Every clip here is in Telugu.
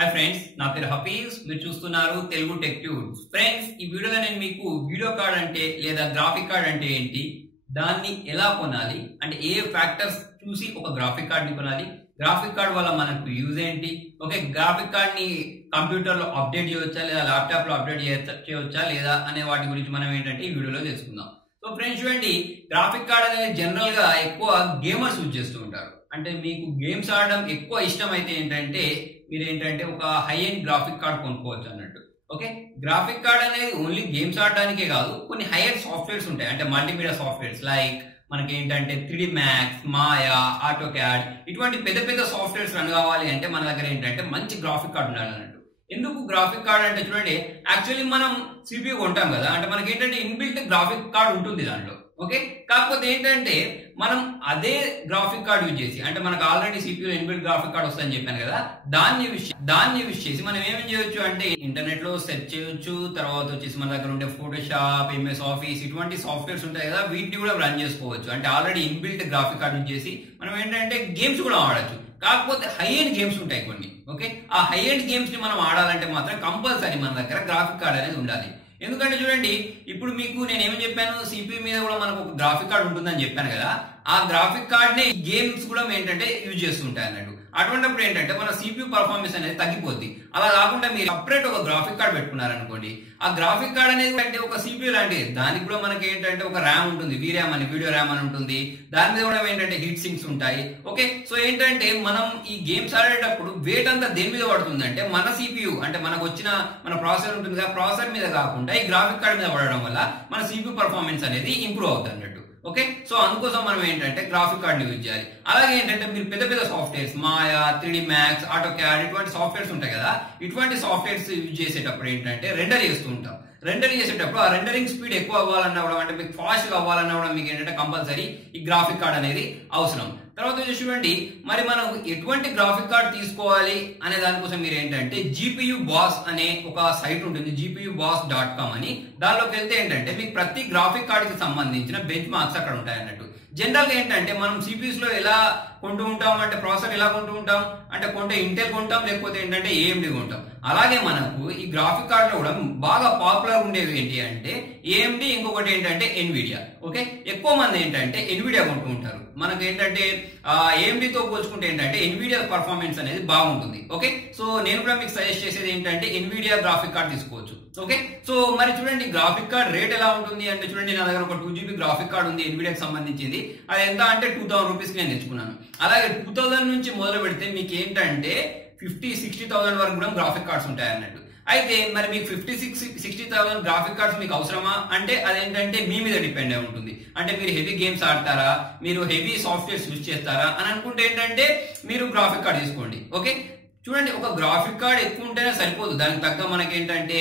హాయ్ ఫ్రెండ్స్, నా పేరు హఫీజ్. మీరు చూస్తున్నారు తెలుగు టెక్ ట్యూబ్స్. ఫ్రెండ్స్, ఈ వీడియోలో నేను మీకు వీడియో కార్డ్ అంటే లేదా గ్రాఫిక్ కార్డ్ అంటే ఏంటి, దాన్ని ఎలా కొనాలి, అంటే ఏ ఫ్యాక్టర్స్ చూసి ఒక గ్రాఫిక్ కార్డ్ ని కొనాలి, గ్రాఫిక్ కార్డ్ వల్ల మనకు యూజ్ ఏంటి, ఓకే, గ్రాఫిక్ కార్డ్ ని కంప్యూటర్ లో అప్డేట్ చేయవచ్చా లేదా ల్యాప్టాప్ లో అప్డేట్ చేయవచ్చా లేదా అనే వాటి గురించి మనం ఏంటంటే ఈ వీడియోలో తెలుసుకుందాం. సో ఫ్రెండ్స్ చూడండి, గ్రాఫిక్ కార్డ్ అనేది జనరల్ గా ఎక్కువ గేమర్స్ యూజ్ చేస్తూ ఉంటారు. అంటే మీకు గేమ్స్ ఆడడం ఎక్కువ ఇష్టం అయితే ఏంటంటే మీరు ఏంటంటే ఒక హై ఎండ్ గ్రాఫిక్ కార్డ్ కొనుక్కోవచ్చు అన్నట్టు. ఓకే, గ్రాఫిక్ కార్డ్ అనేది ఓన్లీ గేమ్స్ ఆడడానికే కాదు, కొన్ని హై ఎండ్ సాఫ్ట్వేర్స్ ఉంటాయి. అంటే మల్టీమీడియా సాఫ్ట్వేర్స్ లైక్ మనకి ఏంటంటే 3D Max, మాయా, ఆటోక్యాడ్, ఇటువంటి పెద్ద పెద్ద సాఫ్ట్వేర్స్ రన్ కావాలి అంటే మన దగ్గర ఏంటంటే మంచి గ్రాఫిక్ కార్డ్ ఉండాలి అన్నట్టు. ఎందుకు గ్రాఫిక్ కార్డ్ అంటే చూడండి, యాక్చువల్లీ మనం CPU కొంటాం కదా, అంటే మనకి ఏంటంటే ఇన్బిల్ట్ గ్రాఫిక్ కార్డ్ ఉంటుంది దాంట్లో. ఓకే, కాకపోతే ఏంటంటే మనం అదే గ్రాఫిక్ కార్డ్ యూజ్ చేసి, అంటే మనకు already CPU inbuilt graphic card వస్తుందని చెప్పాను కదా, దాన్ని యూజ్ చేసి మనం ఏమేం చేయొచ్చు అంటే ఇంటర్నెట్ లో సెర్చ్ చేయొచ్చు. తర్వాత వచ్చేసి మన దగ్గర ఉండే ఫోటోషాప్, MS ఆఫీస్, ఇటువంటి సాఫ్ట్వేర్స్ ఉంటాయి కదా, వీటిని కూడా రన్ చేసుకోవచ్చు. అంటే already inbuilt graphic card use చేసి మనం ఏంటంటే గేమ్స్ కూడా ఆడచ్చు. కాకపోతే హై ఎండ్ గేమ్స్ ఉంటాయి కొన్ని. ఓకే, ఆ హై ఎండ్ గేమ్స్ ని మనం ఆడాలంటే మాత్రం కంపల్సరీ మన దగ్గర గ్రాఫిక్ కార్డ్ అనేది ఉండాలి. ఎందుకంటే చూడండి, ఇప్పుడు మీకు నేను ఏమని చెప్పాను, CPU మీద కూడా మనకు ఒక గ్రాఫిక్ కార్డ్ ఉంటుందని చెప్పాను కదా, ఆ గ్రాఫిక్ కార్డ్ ని గేమ్స్ కూడా ఏంటంటే యూజ్ చేస్తుంటాయి అన్నట్టు. అటువంటిప్పుడు ఏంటంటే మన CPU పర్ఫార్మెన్స్ అనేది తగ్గిపోద్ది. అలా కాకుండా మీరు సపరేట్ ఒక గ్రాఫిక్ కార్డ్ పెట్టుకున్నారనుకోండి, ఆ గ్రాఫిక్ కార్డ్ అనేది అంటే ఒక CPU లాంటిది. దానికి కూడా మనకి ఏంటంటే ఒక ర్యామ్ ఉంటుంది, VRAM అని, వీడియో ర్యామ్ అని ఉంటుంది. దాని మీద కూడా ఏంటంటే హీట్ సింక్స్ ఉంటాయి. ఓకే, సో ఏంటంటే మనం ఈ గేమ్స్ ఆడేటప్పుడు వెయిట్ అంతా దేని మీద పడుతుంది అంటే మన CPU, అంటే మనకు వచ్చిన మన ప్రాసెసర్ ఉంటుంది కదా, ప్రాసెసర్ మీద కాకుండా ఈ గ్రాఫిక్ కార్డ్ మీద పడడం వల్ల మన CPU పర్ఫార్మెన్స్ అనేది ఇంప్రూవ్ అవుతుంది అన్నట్టు. ఓకే, సో అందుకోసం మనం ఏంటంటే గ్రాఫిక్ కార్డ్ ని యూజ్ చేయాలి. అలాగే ఏంటంటే మీరు పెద్ద పెద్ద సాఫ్ట్వేర్స్ మాయా, 3D Max, ఆటోక్యాడ్, ఇటువంటి సాఫ్ట్వేర్స్ ఉంటాయి కదా, ఇటువంటి సాఫ్ట్వేర్స్ యూజ్ చేసేటప్పుడు ఏంటంటే రెండర్ చేస్తూ ఉంటాం. రెండర్ చేసేటప్పుడు ఆ రెండరింగ్ స్పీడ్ ఎక్కువ అవ్వాలన్నా కూడా, అంటే మీకు ఫాస్ట్ గా అవ్వాలన్నా కూడా మీకు ఏంటంటే కంపల్సరీ ఈ గ్రాఫిక్ కార్డ్ అనేది అవసరం. తర్వాత వచ్చేసి చూడండి, మరి మనం ఎటువంటి గ్రాఫిక్ కార్డ్ తీసుకోవాలి అనే దానికోసం మీరు ఏంటంటే GPU Boss అనే ఒక సైట్ ఉంటుంది, GPUBoss.com అని. దానిలోకి వెళ్తే ఏంటంటే మీకు ప్రతి గ్రాఫిక్ కార్డ్ కి సంబంధించిన బెంచ్ మార్క్స్ అక్కడ ఉంటాయి అన్నట్టు. జనరల్ గా ఏంటంటే మనం CPUs లో ఎలా కొంటూ ఉంటాం అంటే ప్రాసెసర్ ఎలా కొంటూ ఉంటాం అంటే కొంటే ఇంటెల్ కొంటాం, లేకపోతే ఏంటంటే AMD కొంటాం. అలాగే మనకు ఈ గ్రాఫిక్ కార్డ్ లో కూడా బాగా పాపులర్ ఉండేవి ఏంటి అంటే AMD, ఇంకొకటి ఏంటంటే NVIDIA. ఓకే, ఎక్కువ మంది ఏంటంటే NVIDIA కొంటూ ఉంటారు. మనకు ఏంటంటే AMD తో పోల్చుకుంటే ఏంటంటే NVIDIA పర్ఫార్మెన్స్ అనేది బాగుంటుంది. ఓకే, సో నేను కూడా మీకు సజెస్ట్ చేసేది ఏంటంటే NVIDIA గ్రాఫిక్ కార్డ్ తీసుకోవచ్చు. ఓకే, సో మరి చూడండి గ్రాఫిక్ కార్డ్ రేట్ ఎలా ఉంటుంది అంటే చూడండి, నా దగ్గర ఒక 2GB గ్రాఫిక్ కార్డ్ ఉంది NVIDIA కి సంబంధించింది. అది ఎంత అంటే 2000 రూపీస్ నేను తెచ్చుకున్నాను. అలాగే 2000 నుంచి మొదలు పెడితే మీకు ఏంటంటే 50-60,000 వరకు కూడా గ్రాఫిక్ కార్డ్స్ ఉంటాయి అన్నట్టు. అయితే మరి మీకు 50-60,000 గ్రాఫిక్ కార్డ్స్ మీకు అవసరమా అంటే అదేంటంటే మీ మీద డిపెండ్ అయి ఉంటుంది. అంటే మీరు హెవీ గేమ్స్ ఆడతారా, మీరు హెవీ సాఫ్ట్వేర్స్ యూజ్ చేస్తారా అని అనుకుంటే ఏంటంటే మీరు గ్రాఫిక్ కార్డ్ తీసుకోండి. ఓకే, చూడండి, ఒక గ్రాఫిక్ కార్డ్ ఎక్కువ ఉంటేనే సరిపోదు, దానికి తగ్గ మనకి ఏంటంటే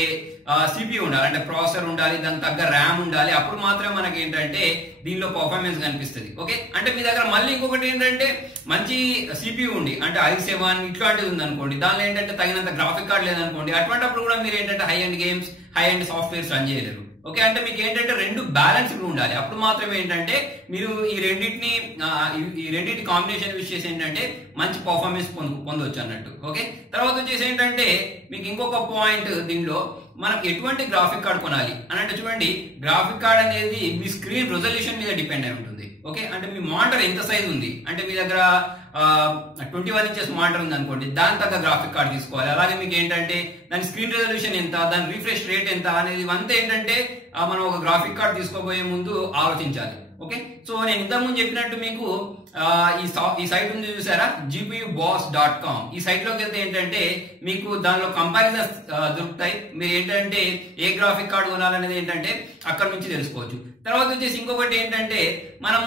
CPU ఉండాలి, అంటే ప్రాసెసర్ ఉండాలి, దానికి తగ్గ ర్యామ్ ఉండాలి. అప్పుడు మాత్రమే మనకి ఏంటంటే దీనిలో పర్ఫార్మెన్స్ కనిపిస్తుంది. ఓకే, అంటే మీ దగ్గర మళ్ళీ ఇంకొకటి ఏంటంటే మంచి CPU ఉండి అంటే i7 ఇట్లాంటిది ఉంది అనుకోండి, దానిలో ఏంటంటే తగినంత గ్రాఫిక్ కార్డ్ లేదనుకోండి, అటువంటిప్పుడు కూడా మీరు ఏంటంటే high end games, high end softwares run చేయలేరు. ఓకే, అంటే మీకు ఏంటంటే రెండు బ్యాలెన్స్ ఉండాలి. అప్పుడు మాత్రమే ఏంటంటే మీరు ఈ రెండింటి కాంబినేషన్ యూజ్ చేసి ఏంటంటే మంచి పర్ఫార్మెన్స్ పొందవచ్చు అన్నట్టు. ఓకే, తర్వాత వచ్చేసి ఏంటంటే మీకు ఇంకొక పాయింట్, దీనిలో మనకు ఎటువంటి గ్రాఫిక్ కార్డ్ కొనాలి అని అంటే చూడండి, గ్రాఫిక్ కార్డ్ అనేది మీ స్క్రీన్ రెజల్యూషన్ మీద డిపెండ్ అయి ఉంటుంది. ఓకే, అంటే మీ మానిటర్ ఎంత సైజ్ ఉంది అంటే మీ దగ్గర 21 ఇంచెస్ మానిటర్ ఉంది అనుకోండి, దాని తగ్గ గ్రాఫిక్ కార్డ్ తీసుకోవాలి. అలాగే మీకు ఏంటంటే దాని స్క్రీన్ రెజల్యూషన్ ఎంత, దాని రిఫ్రెష్ రేట్ ఎంత అనేది అంతా ఏంటంటే మనం ఒక గ్రాఫిక్ కార్డ్ తీసుకోబోయే ముందు ఆలోచించాలి. ఓకే, సో నేను ఇంతకుముందు చెప్పినట్టు మీకు ఈ సైట్ ఉంది చూసారా, GPUBoss.com. ఈ సైట్ లోకి వెళ్తే ఏంటంటే మీకు దానిలో కంపారిజన్స్ దొరుకుతాయి. మీరు ఏంటంటే ఏ గ్రాఫిక్ కార్డ్ కొనాలనేది ఏంటంటే అక్కడ నుంచి తెలుసుకోవచ్చు. తర్వాత వచ్చేసి ఇంకొకటి ఏంటంటే మనం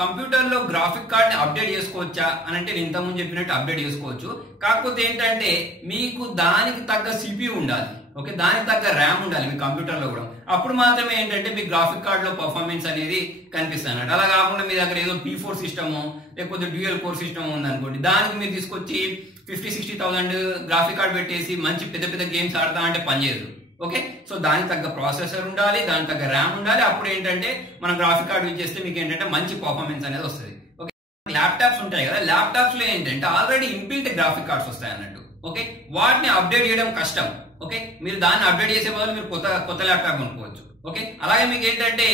కంప్యూటర్ లో గ్రాఫిక్ కార్డ్ ని అప్డేట్ చేసుకోవచ్చా అని అంటే నేను ఇంతకుముందు చెప్పినట్టు అప్డేట్ చేసుకోవచ్చు. కాకపోతే ఏంటంటే మీకు దానికి తగ్గ CPU ఉండాలి. ఓకే, దానికి తగ్గ ర్యామ్ ఉండాలి మీ కంప్యూటర్ లో కూడా. అప్పుడు మాత్రమే ఏంటంటే మీ గ్రాఫిక్ కార్డ్ లో పర్ఫార్మెన్స్ అనేది కనిపిస్తుంది. అలా కాకుండా మీ దగ్గర ఏదో P4 సిస్టమ్ లేకపోతే డ్యూయల్ కోర్ సిస్టమ్ ఉంది అనుకోండి, దానికి మీరు తీసుకొచ్చి 50-60,000 గ్రాఫిక్ కార్డ్ పెట్టేసి మంచి పెద్ద పెద్ద గేమ్స్ ఆడతా అంటే పనిచేయదు. ఓకే, సో దానికి తగ్గ ప్రాసెసర్ ఉండాలి, దానికి తగ్గ ర్యామ్ ఉండాలి. అప్పుడు ఏంటంటే మనం గ్రాఫిక్ కార్డ్ యూజ్ చేస్తే మీకు ఏంటంటే మంచి పర్ఫార్మెన్స్ అనేది వస్తుంది. ఓకే, ల్యాప్టాప్స్ ఉంటాయి కదా, ల్యాప్టాప్స్ లో ఏంటంటే ఆల్రెడీ ఇన్బిల్ట్ గ్రాఫిక్ కార్డ్స్ వస్తాయి అన్నట్టు. ఓకే, వాటిని అప్డేట్ చేయడం కష్టం. ఓకే, మీరు దాన్ని అప్డేట్ చేసే బదులు మీరు కొత్త ల్యాప్టాప్ కొనుక్కోవచ్చు. ఓకే, అలాగే మీకు ఏంటంటే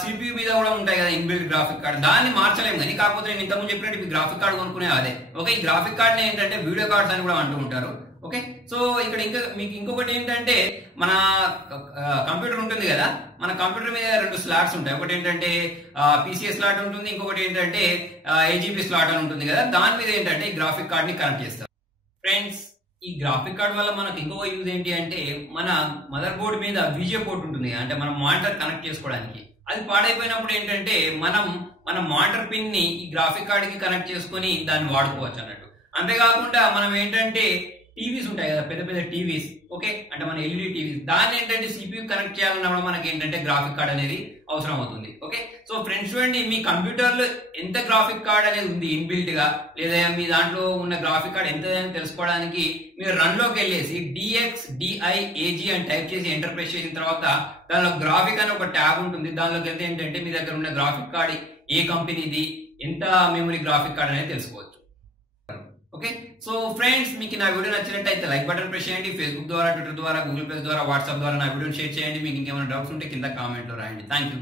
సిపియూ మీద కూడా ఉంటాయి కదా ఇన్బిల్ట్ గ్రాఫిక్ కార్డ్, దాన్ని మార్చలేము. కానీ కాకపోతే నేను ఇంతకుముందు చెప్పినట్టు మీ గ్రాఫిక్ కార్డ్ కొనుక్కునే అదే. ఓకే, ఈ గ్రాఫిక్ కార్డ్ ఏంటంటే వీడియో కార్డ్స్ అని కూడా అంటూ ఉంటారు. ఓకే, సో ఇక్కడ మీకు ఇంకొకటి ఏంటంటే మన కంప్యూటర్ ఉంటుంది కదా, మన కంప్యూటర్ మీద 2 స్లాట్స్ ఉంటాయి. ఒకటి ఏంటంటే పీసీఏ స్లాట్ ఉంటుంది, ఇంకొకటి ఏంటంటే ఏజీపీ స్లాట్ అని ఉంటుంది కదా, దాని మీద ఏంటంటే ఈ గ్రాఫిక్ కార్డ్ ని కనెక్ట్ చేస్తారు. ఫ్రెండ్స్, ఈ గ్రాఫిక్ కార్డ్ వల్ల మనకు ఇంకొక యూజ్ ఏంటి అంటే మన మదర్ బోర్డ్ మీద విజే పోర్ట్ ఉంటుంది, అంటే మనం మానిటర్ కనెక్ట్ చేసుకోవడానికి. అది పాడైపోయినప్పుడు ఏంటంటే మన మానిటర్ పిన్ ని ఈ గ్రాఫిక్ కార్డ్ కి కనెక్ట్ చేసుకొని దాన్ని వాడుకోవచ్చు అన్నట్టు. అంతేకాకుండా మనం ఏంటంటే టీవీస్ ఉంటాయి కదా, పెద్ద పెద్ద టీవీస్. ఓకే, అంటే మన ఎల్ఈడి టీవీస్, దాన్ని ఏంటంటే సిపియూ కనెక్ట్ చేయాలన్నప్పుడు మనకి ఏంటంటే గ్రాఫిక్ కార్డ్ అనేది అవసరం అవుతుంది. ఓకే, సో ఫ్రెండ్స్ చూడండి, మీ కంప్యూటర్ లో ఎంత గ్రాఫిక్ కార్డ్ అనేది ఉంది ఇన్బిల్ట్ గా, లేదా మీ దాంట్లో ఉన్న గ్రాఫిక్ కార్డ్ ఎంత తెలుసుకోవడానికి మీరు రన్ లోకి వెళ్ళేసి DXDIAG అని టైప్ చేసి ఎంటర్ ప్రెస్ చేసిన తర్వాత దానిలో గ్రాఫిక్ అని ఒక ట్యాబ్ ఉంటుంది. దానిలోకి వెళ్తే ఏంటంటే మీ దగ్గర ఉన్న గ్రాఫిక్ కార్డ్ ఏ కంపెనీది, ఎంత మెమరీ గ్రాఫిక్ కార్డ్ అనేది తెలుసుకోవచ్చు. ఓకే, సో ఫ్రెండ్స్, మీకు నా వీడియో నచ్చినట్టయితే లైక్ బటన్ ప్రెస్ చేయండి. ఫేస్బుక్ ద్వారా, ట్విట్టర్ ద్వారా, గూగుల్ ప్లస్ ద్వారా, వాట్సాప్ ద్వారా నా వీడియోని షేర్ చేయండి. మీకు ఇంకేమైనా డౌట్స్ ఉంటే కింద కామెంట్లో రాయండి. Thank you.